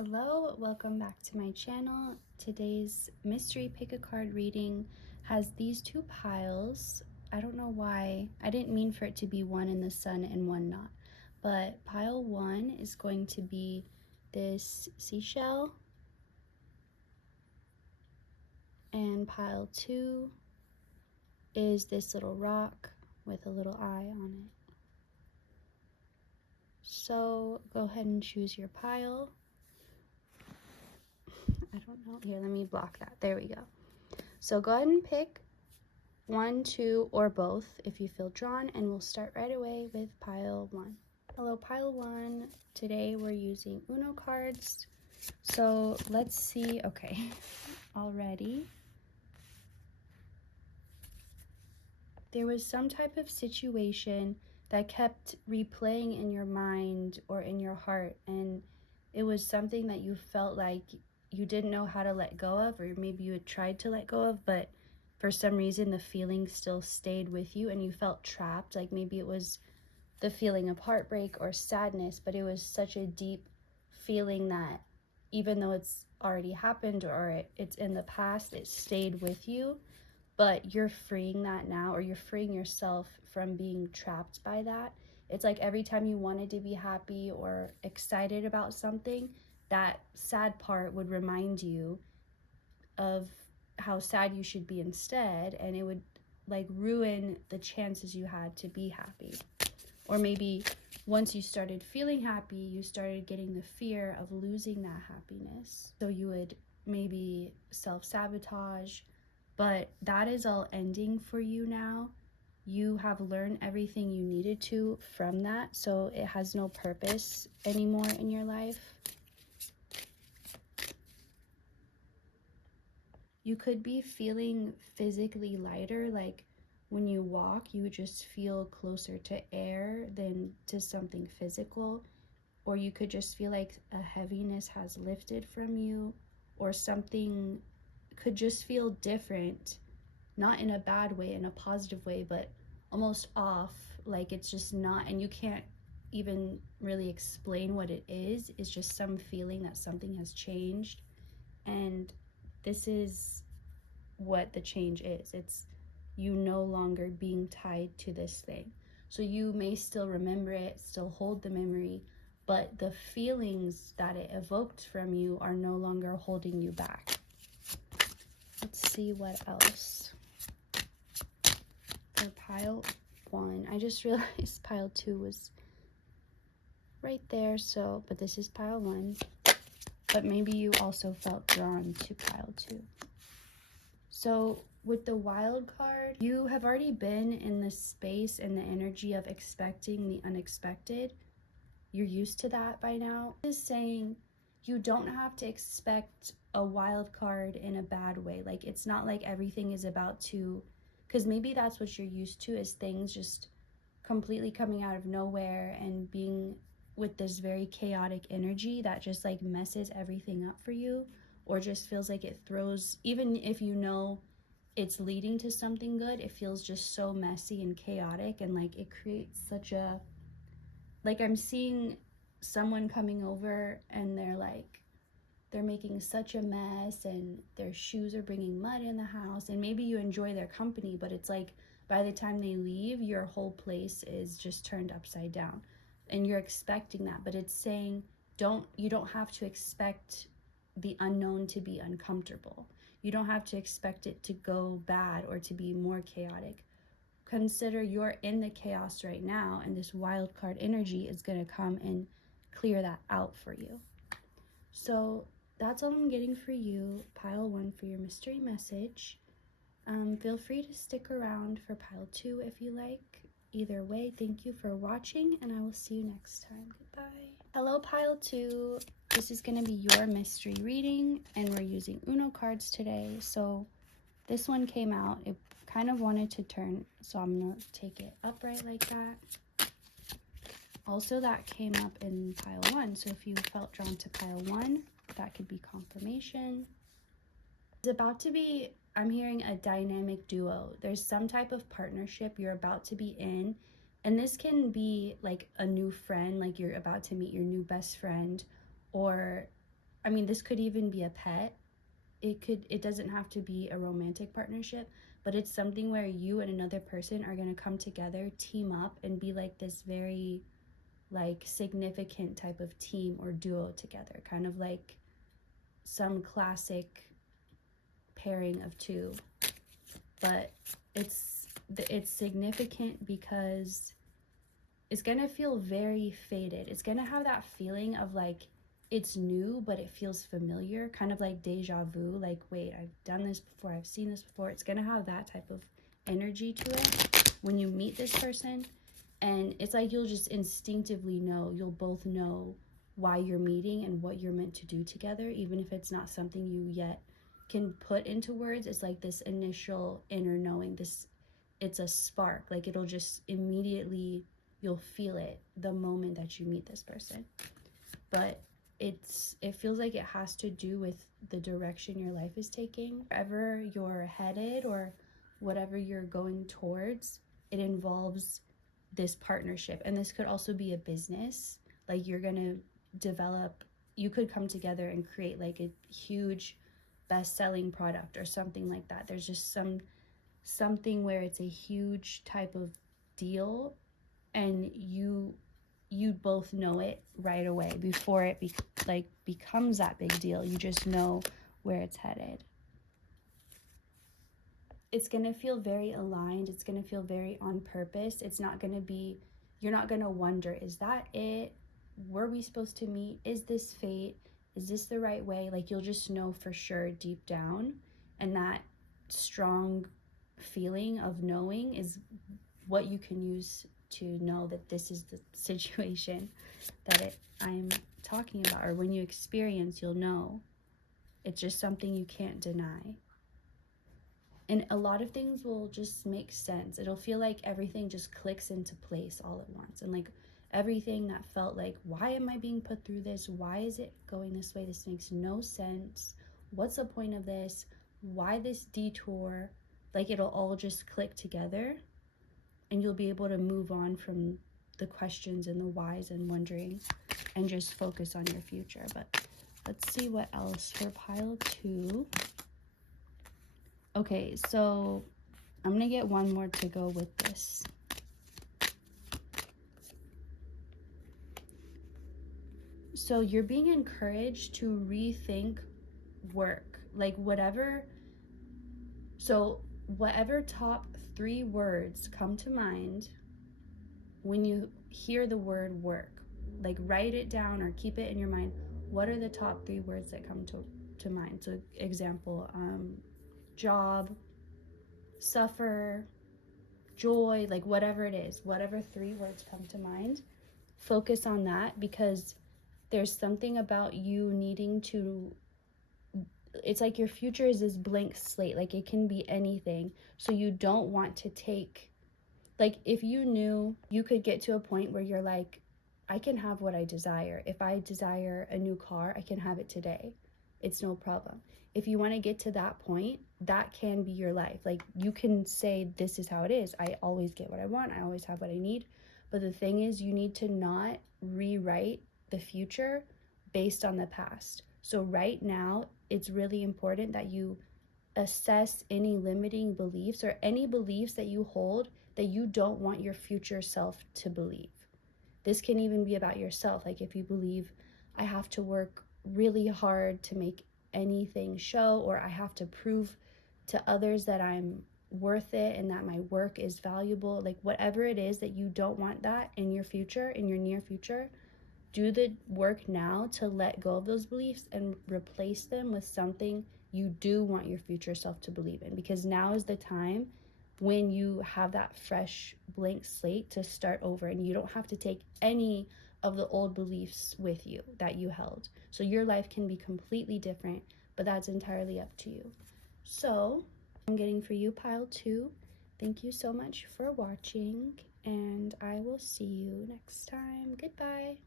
Hello, welcome back to my channel. Today's mystery Pickacard reading has these two piles. I don't know why. I didn't mean for it to be one in the sun and one not. But pile 1 is going to be this seashell. And pile 2 is this little rock with a little eye on it. So go ahead and choose your pile. I don't know. Here, let me block that. There we go. So go ahead and pick 1, 2, or both if you feel drawn, and we'll start right away with pile 1. Hello, pile 1. Today we're using Uno cards. So let's see. Okay, already. There was some type of situation that kept replaying in your mind or in your heart, and it was something that you felt like you didn't know how to let go of, or maybe you had tried to let go of, but for some reason the feeling still stayed with you and you felt trapped. Like maybe it was the feeling of heartbreak or sadness, but it was such a deep feeling that even though it's already happened or it's in the past, it stayed with you. But you're freeing that now, or you're freeing yourself from being trapped by that. It's like every time you wanted to be happy or excited about something, that sad part would remind you of how sad you should be instead, and it would like ruin the chances you had to be happy. Or maybe once you started feeling happy, you started getting the fear of losing that happiness. So you would maybe self-sabotage, but that is all ending for you now. You have learned everything you needed to from that, so it has no purpose anymore in your life. You could be feeling physically lighter, like when you walk, you just feel closer to air than to something physical. Or you could just feel like a heaviness has lifted from you, or something could just feel different, not in a bad way, in a positive way, but almost off, like it's just not, and you can't even really explain what it is. It's just some feeling that something has changed, and this is what the change is. It's you no longer being tied to this thing. So you may still remember it, still hold the memory, but the feelings that it evoked from you are no longer holding you back. Let's see what else. For pile 1, I just realized pile 2 was right there, so, but this is pile 1. But maybe you also felt drawn to pile 2. So with the wild card, you have already been in the space and the energy of expecting the unexpected. You're used to that by now. This is saying you don't have to expect a wild card in a bad way. Like it's not like everything is about to, because maybe that's what you're used to, is things just completely coming out of nowhere and being with this very chaotic energy that just like messes everything up for you, or just feels like it throws, even if you know it's leading to something good, it feels just so messy and chaotic, and like it creates such a, like I'm seeing someone coming over and they're making such a mess and their shoes are bringing mud in the house, and maybe you enjoy their company, but it's like by the time they leave, your whole place is just turned upside down, and you're expecting that. But it's saying you don't have to expect the unknown to be uncomfortable. You don't have to expect it to go bad or to be more chaotic. Consider you're in the chaos right now, and this wild card energy is going to come and clear that out for you. So that's all I'm getting for you, pile 1, for your mystery message. Feel free to stick around for pile 2 if you like. Either way, thank you for watching, and I will see you next time. Goodbye. Hello, pile 2. This is going to be your mystery reading, and we're using Uno cards today. So this one came out. It kind of wanted to turn, so I'm going to take it upright like that. Also, that came up in pile 1, so if you felt drawn to pile 1, that could be confirmation. It's about to be, I'm hearing a dynamic duo. There's some type of partnership you're about to be in, and this can be like a new friend, like you're about to meet your new best friend, or I mean, this could even be a pet. It doesn't have to be a romantic partnership, but it's something where you and another person are going to come together, team up, and be like this very like significant type of team or duo together, kind of like some classic pairing of two. But it's significant because it's going to feel very faded. It's going to have that feeling of like it's new, but it feels familiar, kind of like deja vu, like, wait, I've done this before, I've seen this before. It's going to have that type of energy to it when you meet this person. And it's like you'll just instinctively know, you'll both know why you're meeting and what you're meant to do together, even if it's not something you yet can put into words. It's like this initial inner knowing, it's a spark. Like it'll just immediately, you'll feel it the moment that you meet this person. But it feels like it has to do with the direction your life is taking. Wherever you're headed or whatever you're going towards, it involves this partnership. And this could also be a business. Like you're gonna develop, you could come together and create like a huge best-selling product or something like that. There's just something where it's a huge type of deal, and you both know it right away before it becomes that big deal. You just know where it's headed. It's going to feel very aligned. It's going to feel very on purpose. It's not going to be, you're not going to wonder, is that it? Were we supposed to meet? Is this fate? Is this the right way? Like you'll just know for sure deep down. And that strong feeling of knowing is what you can use to know that this is the situation that I'm talking about. Or when you experience, you'll know. It's just something you can't deny. And a lot of things will just make sense. It'll feel like everything just clicks into place all at once. And like everything that felt like, why am I being put through this? Why is it going this way? This makes no sense. What's the point of this? Why this detour? Like it'll all just click together, and you'll be able to move on from the questions and the whys and wondering and just focus on your future. But let's see what else for pile 2. Okay, so I'm going to get one more to go with this. So you're being encouraged to rethink work. Like whatever top 3 words come to mind when you hear the word work. Like write it down or keep it in your mind. What are the top 3 words that come to mind? So example, job, suffer, joy, like whatever it is, whatever 3 words come to mind, focus on that, because there's something about you needing to, it's like your future is this blank slate. Like it can be anything. So you don't want to take, like if you knew you could get to a point where you're like, I can have what I desire. If I desire a new car, I can have it today. It's no problem. If you want to get to that point, that can be your life. Like you can say, this is how it is. I always get what I want. I always have what I need. But the thing is, you need to not rewrite the future based on the past. So right now, it's really important that you assess any limiting beliefs or any beliefs that you hold that you don't want your future self to believe. This can even be about yourself. Like if you believe, I have to work really hard to make anything show, or I have to prove to others that I'm worth it and that my work is valuable, like whatever it is that you don't want that in your future, in your near future, do the work now to let go of those beliefs and replace them with something you do want your future self to believe in, because now is the time when you have that fresh blank slate to start over, and you don't have to take any of the old beliefs with you that you held. So your life can be completely different, but that's entirely up to you. So I'm getting for you pile 2. Thank you so much for watching, and I will see you next time. Goodbye.